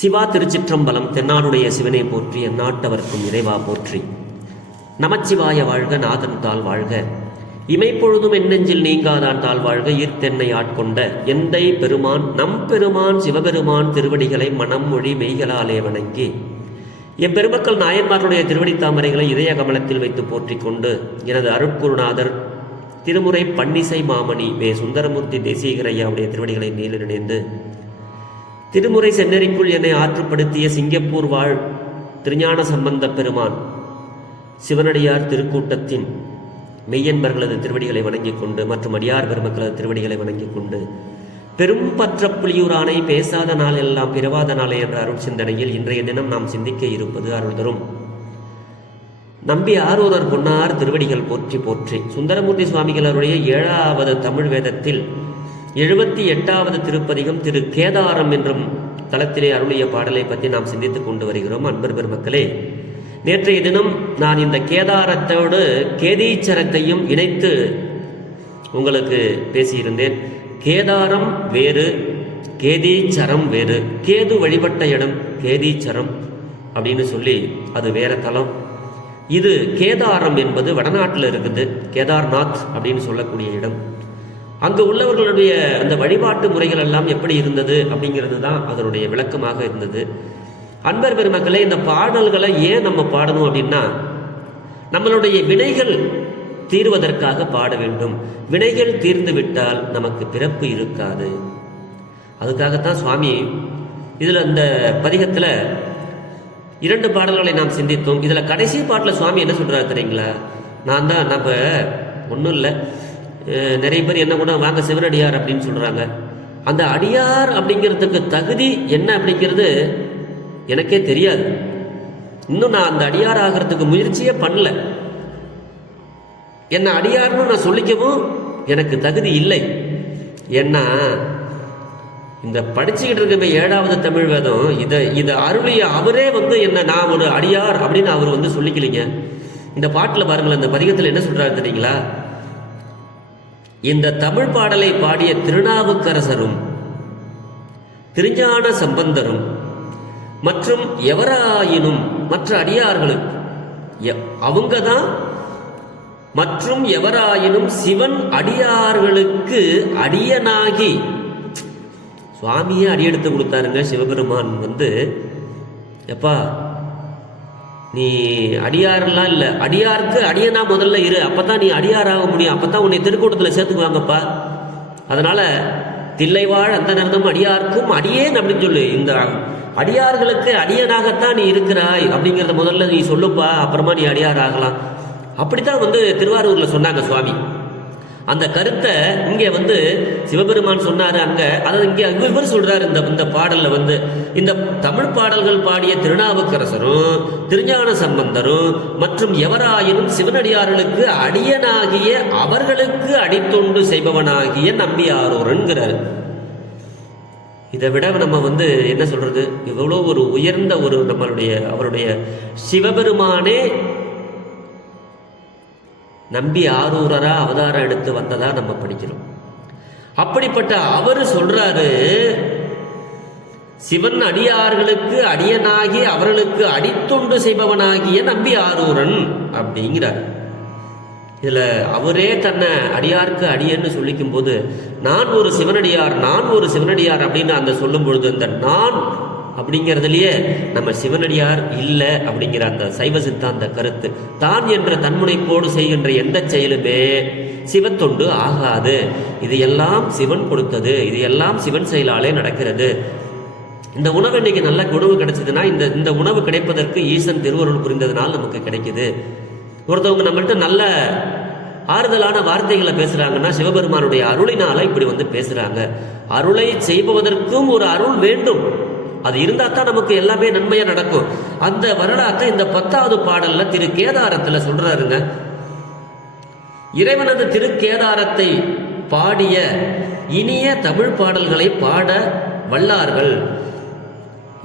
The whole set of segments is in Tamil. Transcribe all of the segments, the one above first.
சிவா திருச்சிற்றம்பலம். தென்னாடுடைய சிவனை போற்றி, எந்நாட்டவர்க்கும் இறைவா போற்றி. நமச்சிவாய வாழ்க, நாதன் தாள் வாழ்க, இமைப்பொழுதும் எண்ணெஞ்சில் நீங்காதான் தாள் வாழ்க. ஈர்த்தென்னை ஆட்கொண்ட எந்தை பெருமான் நம் பெருமான் சிவபெருமான் திருவடிகளை மனம் மொழி மெய்களாலே வணங்கி எம்பெருமக்கள் நாயன்மார்களுடைய திருவடி தாமரைகளை இதய கமலத்தில் வைத்து போற்றிக் கொண்டு எனது அருட்குருநாதர் திருமுறை பன்னிசை மாமணி வே சுந்தரமூர்த்தி தேசிகரையாவுடைய திருவடிகளை நீல நினைந்து திருமுறை சென்னறிக்குள் என்னை ஆற்றுப்படுத்திய சிங்கப்பூர் வாழ் திருஞான சம்பந்த பெருமான் சிவனடியார் திருக்கூட்டத்தின் மெய்யன்பர்களது திருவடிகளை வணங்கிக் கொண்டு மற்றும் அடியார் பெருமக்களது திருவடிகளை வணங்கிக் கொண்டு பெரும் பற்ற புலியூரானை பேசாத நாள் எல்லாம் பிறவாத நாளே என்ற அருள் சிந்தனையில் இன்றைய தினம் நாம் சிந்திக்க இருப்பது அருள் தரும் நம்பி ஆரூரர் பொன்னார் திருவடிகள் போற்றி போற்றி. சுந்தரமூர்த்தி சுவாமிகள் அவருடைய 7வது தமிழ் வேதத்தில் 78வது திருப்பதிகம் திரு கேதாரம் என்றும் தளத்திலே அருளிய பாடலை பற்றி நாம் சிந்தித்துக் கொண்டு வருகிறோம். அன்பர் பெருமக்களே, நேற்றைய தினம் நான் இந்த கேதாரத்தோடு கேதீச்சரத்தையும் இணைத்து உங்களுக்கு பேசியிருந்தேன். கேதாரம் வேறு, கேதீச்சரம் வேறு. கேது வழிபட்ட இடம் கேதீச்சரம் அப்படின்னு சொல்லி அது வேற தலம். இது கேதாரம் என்பது வடநாட்டில் இருக்குது. கேதார்நாத் அப்படின்னு சொல்லக்கூடிய இடம். அங்கு உள்ளவர்களுடைய அந்த வழிபாட்டு முறைகள் எல்லாம் எப்படி இருந்தது அப்படிங்கிறது தான் அதனுடைய விளக்கமாக இருந்தது. அன்பர் பெருமக்களே, இந்த பாடல்களை ஏன் நம்ம பாடணும் அப்படின்னா, நம்மளுடைய வினைகள் தீர்வதற்காக பாட வேண்டும். வினைகள் தீர்ந்து விட்டால் நமக்கு பிறப்பு இருக்காது. அதுக்காகத்தான் சுவாமி இதில் அந்த பதிகத்தில் 2 பாடல்களை நாம் சிந்தித்தோம். இதில் கடைசி பாட்டில் சுவாமி என்ன சொல்கிறாரு தெரியுங்களா? நம்ம ஒன்றும் இல்லை, நிறைய பேர் என்ன கூட வாங்க சிவனடியார் அப்படின்னு சொல்கிறாங்க. அந்த அடியார் அப்படிங்கிறதுக்கு தகுதி என்ன அப்படிங்கிறது எனக்கே தெரியாது. இன்னும் நான் அந்த அடியார் ஆகிறதுக்கு முயற்சியே பண்ணல. என்ன அடியார்னு நான் சொல்லிக்கவும் எனக்கு தகுதி இல்லை. ஏன்னா இந்த படிச்சுக்கிட்டு இருக்க 7வது தமிழ் வேதம் இதை அருளிய அவரே என்ன நான் ஒரு அடியார் அப்படின்னு அவர் சொல்லிக்கலிங்க. இந்த பாட்டில் பாருங்களேன், இந்த பதிகத்தில் என்ன சொல்றாரு தெரியுங்களா? இந்த தமிழ் பாடலை பாடிய திருநாவுக்கரசரும் திருஞான சம்பந்தரும் மற்றும் எவராயினும் மற்ற அடியார்களும் அவங்க தான் மற்றும் எவராயினும் சிவன் அடியார்களுக்கு அடியனாகி சுவாமியே அடியெடுத்து கொடுத்தாருங்க. சிவபெருமான் எப்பா நீ அடியாரெல்லாம் இல்லை, அடியாருக்கு அடியனா முதல்ல இரு, அப்பதான் நீ அடியாராக முடியும், அப்பதான் உன்னை திருக்கூட்டத்தில் சேர்த்துக்குவாங்கப்பா. அதனால தில்லைவாழ் அந்த நேரமும் அடியாருக்கும் அடியேன் அப்படின்னு சொல்லு. இந்த அடியார்களுக்கு அடியனாகத்தான் நீ இருக்கிறாய் அப்படிங்கிறத முதல்ல நீ சொல்லுப்பா, அப்புறமா நீ அடியார் ஆகலாம். அப்படித்தான் திருவாரூர்ல சொன்னாங்க சுவாமி. அந்த கருத்தை இங்க சிவபெருமான் சொன்னாரு அங்க, அதாவது இங்க இவர் சொல்றாரு. இந்த பாடல்ல இந்த தமிழ் பாடல்கள் பாடிய திருநாவுக்கரசரும் திருஞான சம்பந்தரும் மற்றும் எவராயினும் சிவனடியார்களுக்கு அடியனாகிய அவர்களுக்கு அடித்தொண்டு செய்பவனாகிய நம்பி ஆரூரன்கிறார். இதை விட நம்ம என்ன சொல்றது, இவ்வளோ ஒரு உயர்ந்த ஒரு அவருடைய சிவபெருமானே நம்பி ஆரூரரா அவதாரம் எடுத்து வந்ததா நம்ம படிக்கிறோம். அப்படிப்பட்ட அவரு சொல்றாரு, சிவன் அடியார்களுக்கு அடியனாகி அவர்களுக்கு அடித்தொண்டு செய்பவனாகிய நம்பி ஆரூரன் அப்படிங்கிறார். இதுல அவரே தன்னை அடியாருக்கு அடியன்னு சொல்லிக்கும் போது நான் ஒரு சிவனடியார் அப்படின்னு அந்த சொல்லும் பொழுது அந்த நான் அப்படிங்கிறதுலயே நம்ம சிவனடியார் இல்லை அப்படிங்கிற அந்த சைவ சித்தாந்த கருத்து. தான் என்ற தன்முனைப்போடு செய்கின்ற எந்த செயலுமே சிவத்தொண்டு ஆகாது. இது எல்லாம் சிவன் கொடுத்தது, இது எல்லாம் சிவன் செயலாலே நடக்கிறது. இந்த உணவு இன்னைக்கு நல்ல உணவு கிடைச்சதுன்னா இந்த உணவு கிடைப்பதற்கு ஈசன் திருவருள் புரிந்ததுனால் நமக்கு கிடைக்குது. ஒருத்தவங்க நம்மள்கிட்ட நல்ல ஆறுதலான வார்த்தைகளை பேசுறாங்கன்னா சிவபெருமானுடைய அருளினால இப்படி பேசுறாங்க. அருளை செய்பவதற்கும் ஒரு அருள் வேண்டும். அது இருந்தா தான் நமக்கு எல்லாமே நன்மையா நடக்கும். அந்த வரலாற்றை இந்த 10வது பாடல்ல திரு கேதாரத்துல சொல்றாருங்க. இறைவனது திரு கேதாரத்தை பாடிய இனிய தமிழ் பாடல்களை பாட வல்லார்கள்.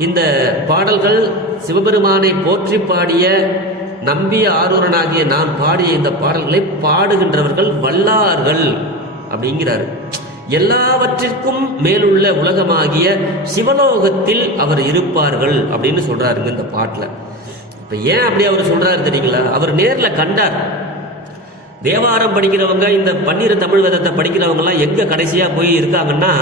இந்த பாடல்கள் சிவபெருமானை போற்றி பாடிய நம்பிய ஆரூரனாகிய நான் பாடிய இந்த பாடல்களை பாடுகின்றவர்கள் வல்லார்கள் அப்படிங்கிறாரு. எல்லாவற்றிற்கும் மேலுள்ள உலகமாகிய சிவலோகத்தில் அவர் இருப்பார்கள் அப்படின்னு சொல்றாருங்க இந்த பாட்டுல. இப்ப ஏன் அப்படி அவர் சொல்றாரு தெரியுங்களா? அவர் நேர்ல கண்டார். தேவாரம் படிக்கிறவங்க, இந்த பன்னிரு தமிழ் வேதத்தை படிக்கிறவங்கலாம் எங்க கடைசியா போய் இருக்காங்கன்னா,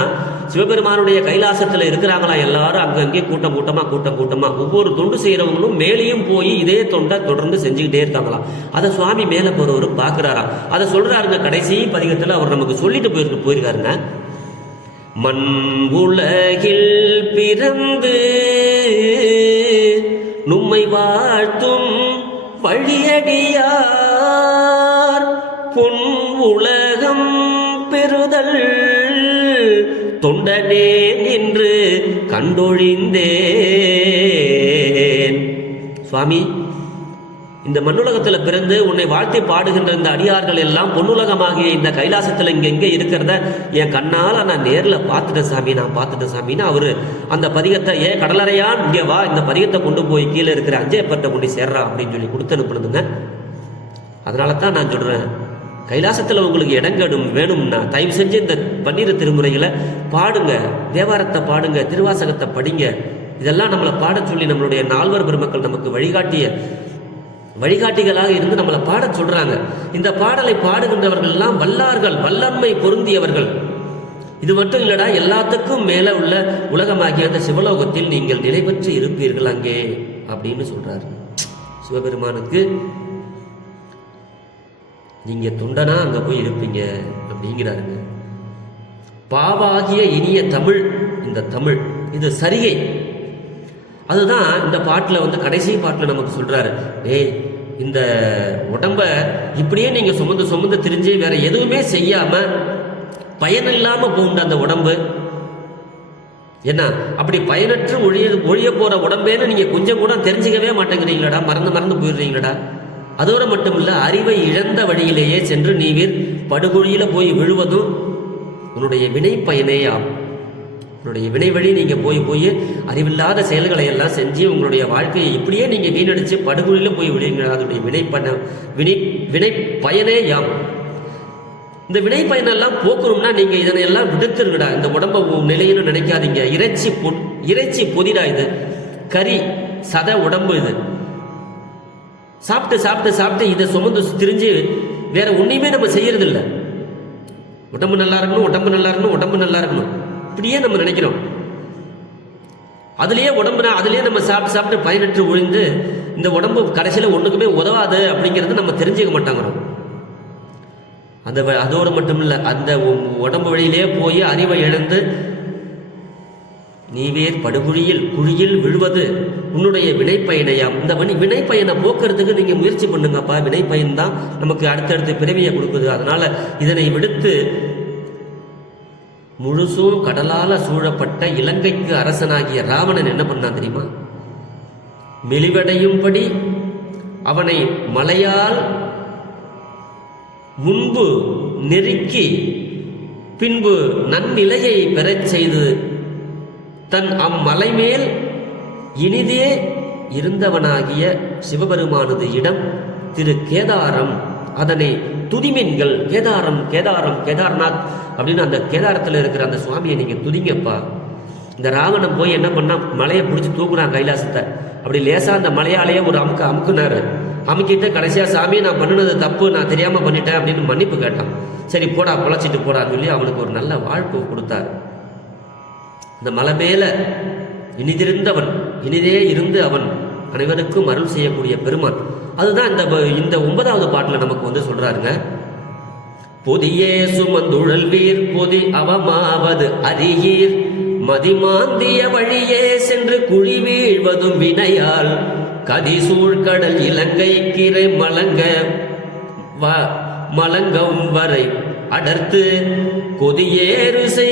சிவபெருமானுடைய கைலாசத்துல இருக்கிறாங்களா எல்லாரும். அங்கங்கே கூட்டம் கூட்டமா ஒவ்வொரு தொண்டு செய்யறவங்களும் மேலேயும் போய் இதே தொண்டை தொடர்ந்து செஞ்சுக்கிட்டே இருக்காங்களாம். அதை சுவாமி மேல போறவரு பாக்குறாரா. அதை சொல்றாருங்க கடைசி பதிகத்துல. அவர் நமக்கு சொல்லிட்டு போயிருக்காருங்க. மண் உலகில் பிறந்து நும்மை வாழ்த்தும் வழியடியார் பொன் உலகம் பெறுதல் தொண்டனே என்று கண்டொழிந்தேன். சுவாமி, இந்த மண்ணுலகத்தில் பிறந்து உன்னை வாழ்த்தி பாடுகின்ற இந்த அடியார்கள் எல்லாம் பொன்னுலகமாகிய இந்த கைலாசத்தில் இங்கே இருக்கிறத என் கண்ணால் நான் நேரில் பார்த்துட்டேன் சாமி, நான் பார்த்துட்டேன் சாமின்னு அவரு அந்த பதிகத்தை, ஏன் கடலறையா இங்கே வா, இந்த பதிகத்தை கொண்டு போய் கீழே இருக்கிற அஞ்சையப்பட்ட கொண்டு சேர்றா அப்படின்னு சொல்லி கொடுத்து அனுப்புனதுங்க. அதனால தான் நான் சொல்கிறேன், கைலாசத்தில் உங்களுக்கு இடங்கடும் வேணும்னா தயவு செஞ்சு இந்த பன்னிரு திருமுறைகளை பாடுங்க, தேவாரத்தை பாடுங்க, திருவாசகத்தை படிங்க. இதெல்லாம் நம்மளை பாட சொல்லி நம்மளுடைய நால்வர் பெருமக்கள் நமக்கு வழிகாட்டிகளாக இருந்து நம்மளை பாட சொல்றாங்க. இந்த பாடலை பாடுகின்றவர்கள் எல்லாம் வல்லார்கள், வல்லன்மை பொருந்தியவர்கள். இது மட்டும் இல்லடா, எல்லாத்துக்கும் மேல உள்ள உலகமாகிய அந்த சிவலோகத்தில் நீங்கள் நிலை பெற்று இருப்பீர்கள் அங்கே அப்படின்னு சொல்றாரு. சிவபெருமானுக்கு நீங்க தொண்டனா அங்க போய் இருப்பீங்க அப்படிங்கிறாருங்க. பாவாகிய இனிய தமிழ், இந்த தமிழ் இது சரிகை. அதுதான் இந்த பாட்டில் கடைசி பாட்டில் நமக்கு சொல்றாரு, இந்த உடம்ப இப்படியே நீங்க சுமந்து திரிஞ்சு வேற எதுவுமே செய்யாம பயனில்லாம போகுண்ட அந்த உடம்பு என்ன, அப்படி பயனற்று ஒழிய போற உடம்பேன்னு நீங்க கொஞ்சம் கூட தெரிஞ்சுக்கவே மாட்டேங்கிறீங்களடா, மறந்து போயிடுறீங்களடா. அதோடு மட்டும் இல்ல, அறிவை இழந்த வழியிலேயே சென்று நீவீர் படுகொழியில போய் விழுவதும் உன்னுடைய வினை பயனேயாம். உங்களுடைய வினை வழி நீங்க போய் அறிவில்லாத செயல்களை எல்லாம் செஞ்சு உங்களுடைய வாழ்க்கையை இப்படியே நீங்க வீணடிச்சு படுகொழியில போய் விடுவீங்க. அதனுடைய வினை பயனே யாம். இந்த வினை பயனெல்லாம் போக்கணும்னா நீங்க இதனையெல்லாம் விடுத்துருங்கடா. இந்த உடம்ப நிலைன்னு நினைக்காதீங்க. இறைச்சி பொதிடா, இது கறி சத உடம்பு. இது சாப்பிட்டு இதை சுமந்து திரிஞ்சு வேற ஒன்றையுமே நம்ம செய்யறது இல்லை. உடம்பு நல்லா இருக்கணும், இப்படியே நம்ம நினைக்கிறோம். அதுலயே நம்ம சாப்பிட்டு பயனற்று ஒழிந்து இந்த உடம்பு கடைசியில ஒண்ணுக்குமே உதவாது அப்படிங்கிறது நம்ம தெரிஞ்சுக்க மாட்டாங்கிறோம். அதோடு மட்டும் இல்ல, அந்த உடம்பு வழியிலே போய் அறிவை இழந்து நீவேர் குழியில் விழுவது உன்னுடைய வினைப்பயனையாம். இந்த வினைப்பயனை போக்குறதுக்கு நீங்க முயற்சி பண்ணுங்கப்பா. வினைப்பயன் தான் நமக்கு அடுத்தடுத்து பிறவியை கொடுக்குது. அதனால இதனை விடுத்து முழுசும் கடலால சூழப்பட்ட இலங்கைக்கு அரசனாகிய ராவணன் என்ன பண்ணா தெரியுமா? மெலிவடையும்படி அவனை மலையால் முன்பு நெருக்கி பின்பு நன்னிலையை பெறச் செய்து தன் அம்மலை மேல் இனிதே இருந்தவனாகிய சிவபெருமானது இடம் திரு கேதாரம். அதனை துதிமீன்கள் கேதார்நாத் அப்படின்னு அந்த கேதாரத்தில் இருக்கிற அந்த சுவாமியை நீங்க துதிங்கப்பா. இந்த ராவணன் போய் என்ன பண்ணா, மலையை பிடிச்சி தூக்குனான் கைலாசத்தை. அப்படி லேசா அந்த மலையாலேயே ஒரு அமுக்குனாரு. அமுக்கிட்டு கடைசியா, சாமி நான் பண்ணினது தப்பு, நான் தெரியாம பண்ணிட்டேன் அப்படின்னு மன்னிப்பு கேட்டான். சரி போடா, பொழைச்சிட்டு போடான்னு சொல்லி அவனுக்கு ஒரு நல்ல வாழ்க்கை கொடுத்தாரு. இந்த மலை மேல இனிதே இருந்து அவன் அனைவருக்கும் அருள் செய்யக்கூடிய பெருமான். அதுதான் இந்த 9வது பாட்டுல நமக்கு சொல்றாருங்க. பொதியே சுமந்துழல் வீர் பொதி அவமாவது அறியீர் மதிமாந்திய வழியே சென்று குழி வீழ்வதும் வினையால் கதிசூழ்கடல் இலங்கை கிரை மலங்கம் வரை அடர்த்து கொதியேறுசை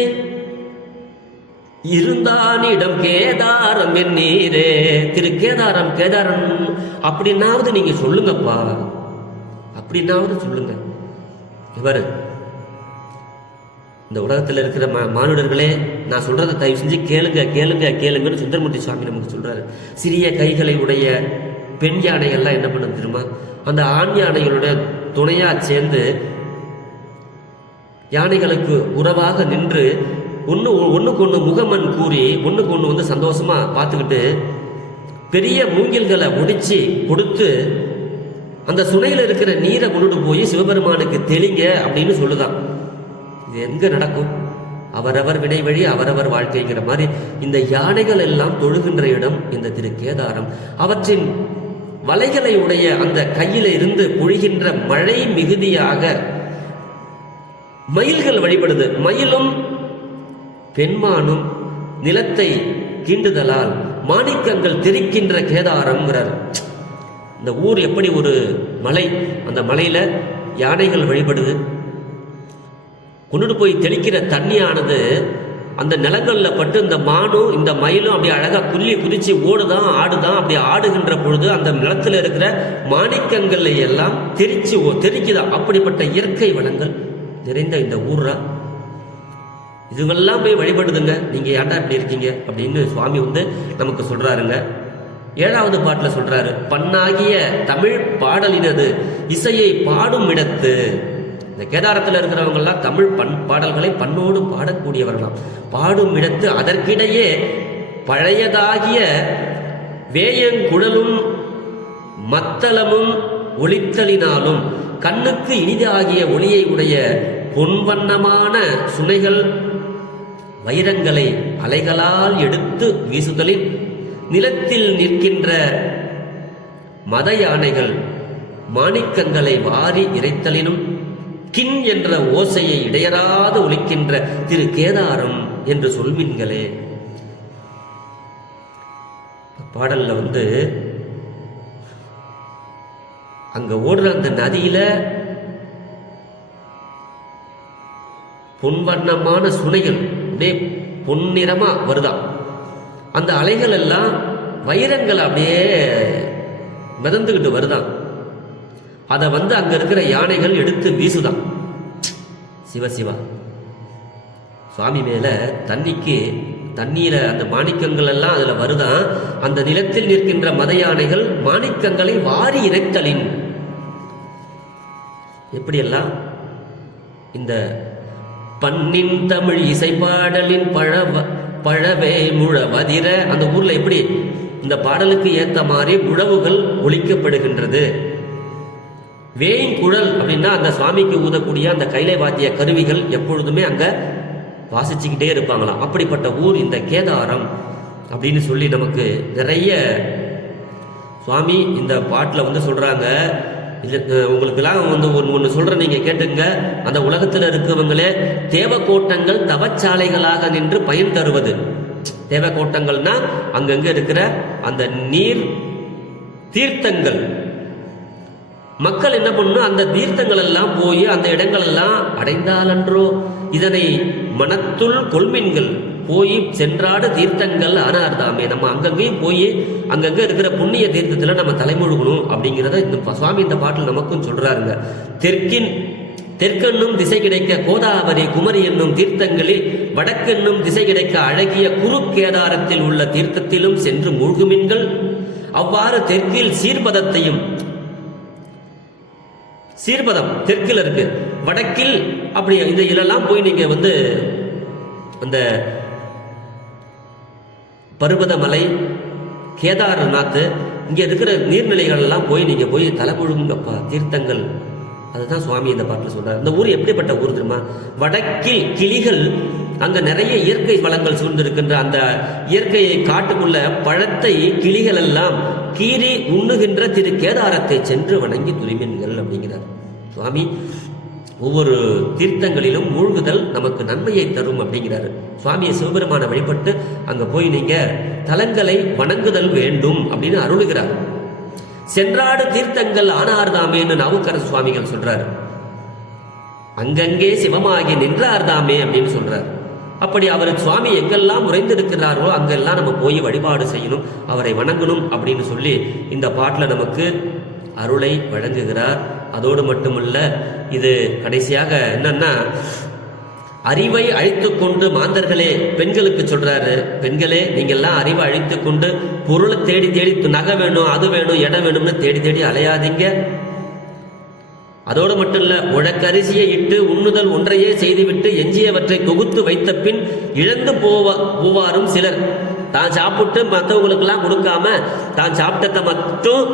இருந்தானிடம் கேதாரம் நீரே. திரு கேதாரம் அப்படின்னாவது நீங்க சொல்லுங்கப்பா, அப்படின்னாவது சொல்லுங்க. இவர் இந்த உலகத்தில் இருக்கிற மானுடர்களே, நான் சொல்றதை தயவு செஞ்சு கேளுங்கன்னு சுந்தரமூர்த்தி சுவாமி நமக்கு சொல்றாரு. சிறிய கைகளை உடைய பெண் யானைகள்லாம் என்ன பண்ண தெரியுமா? அந்த ஆண் யானைகளுடைய துணையா சேர்ந்து யானைகளுக்கு உறவாக நின்று ஒன்றுக்கு ஒன்று முகமன் கூறி ஒன்றுக்கு ஒன்று வந்து சந்தோஷமாக பார்த்துக்கிட்டு பெரிய மூங்கில்களை ஒடிச்சு கொடுத்து அந்த சுனையில் இருக்கிற நீரை கொண்டுட்டு போய் சிவபெருமானுக்கு தெளிங்க அப்படின்னு சொல்லுதான். இது எங்கே நடக்கும்? அவரவர் வினை வழி அவரவர் வாழ்க்கைங்கிற மாதிரி இந்த யானைகள் எல்லாம் தொழுகின்ற இடம் இந்த திருக்கேதாரம். அவற்றின் வலைகளை உடைய அந்த கையில இருந்து பொழிகின்ற மழை மிகுதியாக மயில்கள் வழிபடுது. மயிலும் பெண்மானும் நிலத்தை கீண்டுதலால் மாணிக்கங்கள் தெரிக்கின்ற கேதாரம்ங்கிறார். இந்த ஊர் எப்படி ஒரு மலை, அந்த மலையில யானைகள் வழிபடுது. கொண்டுட்டு போய் தெளிக்கிற தண்ணியானது அந்த நிலங்களில் பட்டு இந்த மானும் இந்த மயிலும் அப்படி அழகா குதிச்சு ஓடுதான் ஆடுதான். அப்படி ஆடுகின்ற பொழுது அந்த நிலத்தில் இருக்கிற மாணிக்கங்களை எல்லாம் தெரிக்குதான். அப்படிப்பட்ட இயற்கை வளங்கள் நிறைந்த இந்த ஊர்ரா இதுவெல்லாம் போய் வழிபடுதுங்க. நீங்க ஏன்டா இப்படி இருக்கீங்க அப்படின்னு சுவாமி வந்து நமக்கு சொல்றாருங்க. 7வது பாட்டில் சொல்றாரு, பண்ணாகிய தமிழ் பாடலினது இசையை பாடும் இடத்து. இந்த கேதாரத்தில் இருக்கிறவங்க எல்லாம் தமிழ் பாடல்களை பண்ணோடு பாடக்கூடியவர்களாம். பாடும் இடத்து அதற்கிடையே பழையதாகிய வேயங்குழலும் மத்தளமும் ஒளித்தலினாலும் கண்ணுக்கு இனிதாகிய ஒளியை உடைய பொன்வண்ணமான சுனைகள் வைரங்களை அலைகளால் எடுத்து வீசுதலில் நிலத்தில் நிற்கின்ற மத யானைகள் மாணிக்கங்களை வாரி இறைத்தலினும் கின் என்ற ஓசையை இடையராது ஒலிக்கின்ற திரு கேதாரம் என்று சொல்மின்களே. பாடல்ல வந்து அங்க ஓடுற அந்த நதியில பொன்வண்ணமான சுனைகள் அப்படியே பொன்னிறமா வருதான். அந்த அலைகள் எல்லாம் வைரங்கள் அப்படியே மிதந்துகிட்டு வருதான். அதை வந்து அங்க இருக்கிற யானைகள் எடுத்து வீசுதான். சிவசிவா சுவாமி மேல தண்ணீர அந்த மாணிக்கங்கள் எல்லாம் அதுல வருதான். அந்த நிலத்தில் நிற்கின்ற மத யானைகள் மாணிக்கங்களை வாரி இறைத்தலின் எப்படியெல்லாம் இந்த பண்ணின் தமிழ் இசைப்பாடலின் பழவே முழவதிர அந்த ஊர்ல எப்படி இந்த பாடலுக்கு ஏத்த மாதிரி உழவுகள் ஒலிக்கப்படுகின்றது. வேய்குழல் அப்படின்னா அந்த சுவாமிக்கு ஊதக்கூடிய அந்த கைலை வாத்திய கருவிகள் எப்பொழுதுமே அங்க வாசிச்சுக்கிட்டே இருப்பாங்களாம். அப்படிப்பட்ட ஊர் இந்த கேதாரம் அப்படின்னு சொல்லி நமக்கு நிறைய சுவாமி இந்த பாட்டில் வந்து சொல்றாங்க. உங்களுக்கெல்லாம் வந்து ஒன்று சொல்றேன், நீங்க கேட்டுங்க. அந்த உலகத்தில் இருக்கிறவங்களே தேவக்கோட்டங்கள் தவச்சாலைகளாக நின்று பயன் தருவது. தேவக்கோட்டங்கள்னா அங்கங்க இருக்கிற அந்த நீர் தீர்த்தங்கள். மக்கள் என்ன பண்ணணும், அந்த தீர்த்தங்கள் எல்லாம் போய் அந்த இடங்கள் எல்லாம் அடைந்தாலன்றோ இதனை மனத்துள் கொள்மின்கள் போய் சென்றாடு தீர்த்தங்கள் ஆனார்தாமே. நம்ம அங்கங்கேயும் போய் அங்கங்க இருக்கிற புண்ணிய தீர்த்தத்துல நம்ம தலைமுழுகணும் அப்படிங்கிறத இந்த சுவாமி இந்த பாட்டில் நமக்கும் சொல்றாருங்க. தெற்கென்னும் திசை கிடைக்க கோதாவரி குமரி என்னும் தீர்த்தங்களில் வடக்கென்னும் திசை கிடைக்க அழகிய குருக்கேதாரத்தில் உள்ள தீர்த்தத்திலும் சென்று மூழ்குமின்கள். அவ்வாறு தெற்கில் சீர்பதம் தெற்கில் இருக்கு, வடக்கில் அப்படி இந்த இதெல்லாம் போய் நீங்க வந்து அந்த பருவதமலை கேதார்நாத் இங்க இருக்கிற நீர்நிலைகள் எல்லாம் போய் நீங்க போய் தலைமுழுங்கப்பா தீர்த்தங்கள். அதுதான் சுவாமி இந்த பாட்டில் சொல்றாரு. இந்த ஊர் எப்படிப்பட்ட ஊர் தெரியுமா? வடக்கில் கிளிகள், அங்க நிறைய இயற்கை வளங்கள் சூழ்ந்திருக்கின்ற அந்த இயற்கையை காட்டுக்குள்ள பழத்தை கிளிகள் எல்லாம் கீறி உண்ணுகின்ற திரு கேதாரத்தை சென்று வணங்கி துரிமின்கள் அப்படிங்கிறார் சுவாமி. ஒவ்வொரு தீர்த்தங்களிலும் மூழ்குதல் நமக்கு நன்மையை தரும் அப்படிங்கிறாரு சுவாமியை. சிவபெருமான வழிபட்டு அங்க போய் நீங்க தலங்களை வணங்குதல் வேண்டும் அப்படின்னு அருளுகிறார். சென்றாடு தீர்த்தங்கள் ஆனார்தாமேன்னு நாவுக்கரசு சுவாமிகள் சொல்றாரு. அங்கங்கே சிவமாகி நின்றார்தாமே அப்படின்னு சொல்றார். அப்படி அவர் சுவாமி எங்கெல்லாம் உறைந்திருக்கிறாரோ அங்கெல்லாம் நம்ம போய் வழிபாடு செய்யணும், அவரை வணங்கணும் அப்படின்னு சொல்லி இந்த பாட்டில் நமக்கு அருளை வழங்குகிறார். அதோடு மட்டுமல்ல, இது கடைசியாக என்னன்னா அறிவை அழித்து கொண்டு மாந்தர்களே பெண்களுக்கு சொல்றாரு. பெண்களே நீங்கெல்லாம் அறிவை அழித்து கொண்டு பொருளை தேடி நகை வேணும், அது வேணும், இடம் வேணும்னு தேடி அலையாதீங்க. அதோடு மட்டும் இல்ல, உழக்கரிசியை இட்டு உண்ணுதல் ஒன்றையே செய்துவிட்டு எஞ்சியவற்றை தொகுத்து வைத்த பின் இழந்து போவாரும் சிலர். தான் சாப்பிட்டு மற்றவங்களுக்கெல்லாம் கொடுக்காம தான் சாப்பிட்டதை மட்டும்